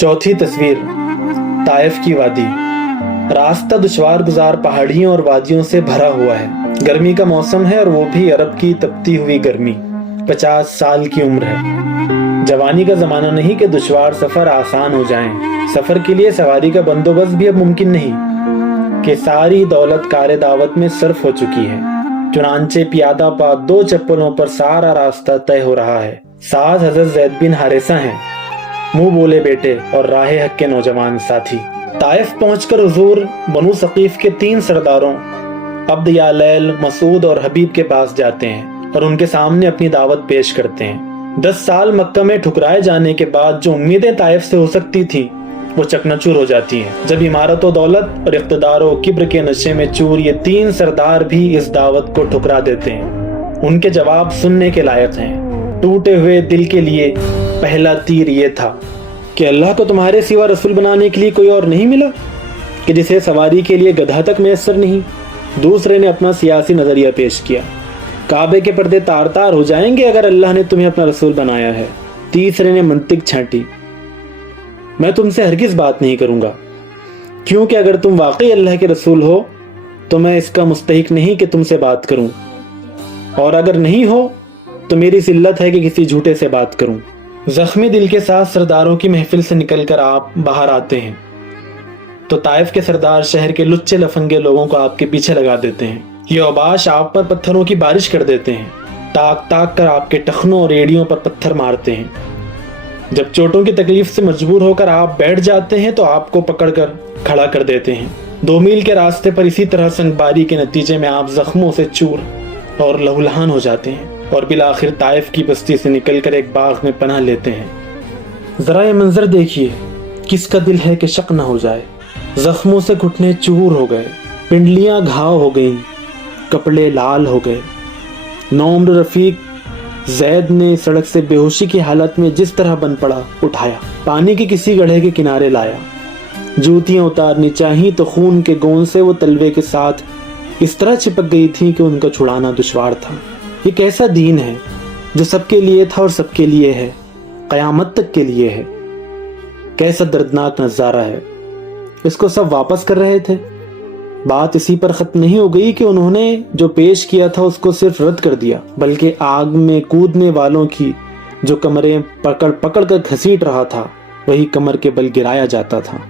चौथी तस्वीर, ताइफ की वादी। रास्ता दुश्वार गुजार पहाड़ियों और वादियों से भरा हुआ है। गर्मी का मौसम है और वो भी अरब की तपती हुई गर्मी। 50 साल की उम्र है। जवानी का जमाना नहीं कि दुश्वार सफर आसान हो जाएं। सफर के लिए सवारी का बंदोबस्त भी अब मुमकिन नहीं कि सारी दौलत कार दावत में सर्फ हो चुकी है। चुनांचे पियादा पा 2 चप्पलों पर सारा रास्ता तय हो रहा है। साथ हजरत ज़ैद बिन हारिसा हैं, मुंह बोले बेटे और राहे हक के नौजवान साथी। ताइफ पहुंचकर हुजूर बनु सकीफ के 3 सरदारों अब्द या लैल, मसूद और हबीब के पास जाते हैं और उनके सामने अपनी दावत पेश करते हैं। 10 साल मक्का में ठुकराए जाने के बाद जो उम्मीदें ताइफ से हो सकती थी वो चकनाचूर हो जाती हैं जब इमारत व दौलत और इक़्तिदार व किब्र के नशे में चूर ये 3 सरदार भी इस दावत को ठुकरा देते हैं। उनके जवाब सुनने के लायक हैं। टूटे हुए दिल के लिए पहला तीर ये था कि अल्लाह को तुम्हारे सिवा रसूल बनाने के लिए कोई और नहीं मिला कि जिसे सवारी के लिए गधा तक मैसर नहीं। दूसरे ने अपना सियासी नजरिया पेश किया, काबे के पर्दे तार तार हो जाएंगे अगर अल्लाह ने तुम्हें अपना रसूल बनाया है। तीसरे ने मंतिक छांटी, मैं तुमसे हरगिज बात नहीं करूंगा क्योंकि अगर तुम वाकई अल्लाह के रसूल हो तो मैं इसका मुस्तहिक नहीं कि तुमसे बात करूं, और अगर नहीं हो तो मेरी जिल्लत है कि किसी झूठे से बात करूं। जख्मी दिल के साथ सरदारों की महफिल से निकलकर आप बाहर आते हैं तो ताइफ के सरदार शहर के लुच्चे लफंगे लोगों को आपके पीछे लगा देते हैं। ये औबाश आप पर पत्थरों की बारिश कर देते हैं, ताक ताक कर आपके टखनों और एड़ियों पर पत्थर मारते हैं। जब चोटों की तकलीफ से मजबूर होकर आप बैठ जाते हैं तो आपको पकड़कर खड़ा कर देते हैं। 2 मील के रास्ते पर इसी तरह संगबारी के नतीजे में आप जख्मों से चूर और लहूलुहान हो जाते हैं और बिल आखिर ताइफ की बस्ती से निकलकर एक बाग में पनाह लेते हैं। जरा ये मंजर देखिए, किसका दिल है कि शक न हो जाए। जख्मों से घुटने चूर हो गए, पिंडलियां घाव हो गईं, कपड़े लाल हो गए। नौम्र रफीक जैद ने सड़क से बेहोशी की हालत में जिस तरह बन पड़ा उठाया, पानी के किसी गड्ढे के किनारे लाया। जूतियां उतारनी चाहिए तो खून के गोंद से वो तलवे के साथ इस तरह चिपक गई थी कि उनका छुड़ाना दुश्वार था। ये कैसा दीन है जो सबके लिए था और सबके लिए है, कयामत तक के लिए है। कैसा दर्दनाक नजारा है। इसको सब वापस कर रहे थे। बात इसी पर खत्म नहीं हो गई कि उन्होंने जो पेश किया था उसको सिर्फ रद्द कर दिया, बल्कि आग में कूदने वालों की जो कमरें पकड़ पकड़ कर घसीट रहा था वही कमर के बल गिराया जाता था।